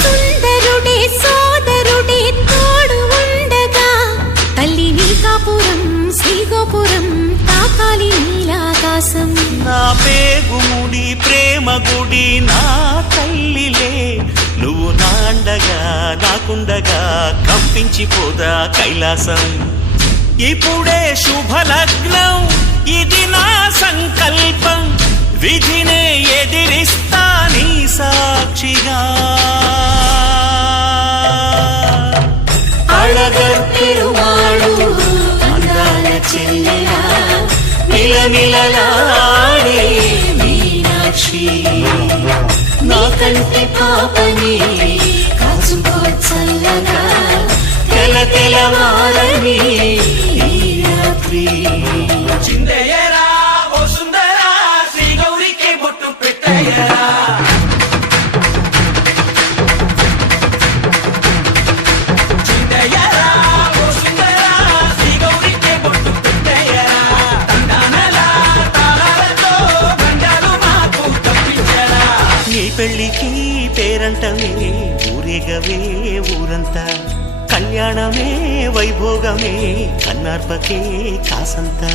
సుందరుడే సోదరుడే తోడు ఉండగా తల్లిని కాపురం శ్రీగోపురం తాకాలి నీలాకాశం. నా పేగుముడి ప్రేమ గుడి నా తల్లిలే, నువ్వు నాండగా నాకుండగా కంపించిపోదా కైలాసం. ఇప్పుడే శుభలగ్నం ఇది నా సంకల్పం, విధినే ఎదిరిస్తా నీ సాక్షిగా. అళగర్ పెరుమాళు అందాల చెల్లెలా మిలమిలలాడే మీనాక్షి, నా కంటి పాపని కాచుకో చల్లగా తెల తెలవారని రాత్రి. చిందయ్యరా ఓ సుందరా శ్రీ గౌరికి బొట్టు పెట్టయ్యరా. చిందయ్యరా ఓ సుందరా శ్రీ గౌరికి బొట్టు పెట్టయ్యరా. తండానలా తాళాలతో బండాలు మాకు తప్పించరా. నీ పెళ్ళికి పేరంటమే ఊరేగవే ఊరంతా, కళ్యాణమే వైభోగమే కన్నార్పకే కాసంతా.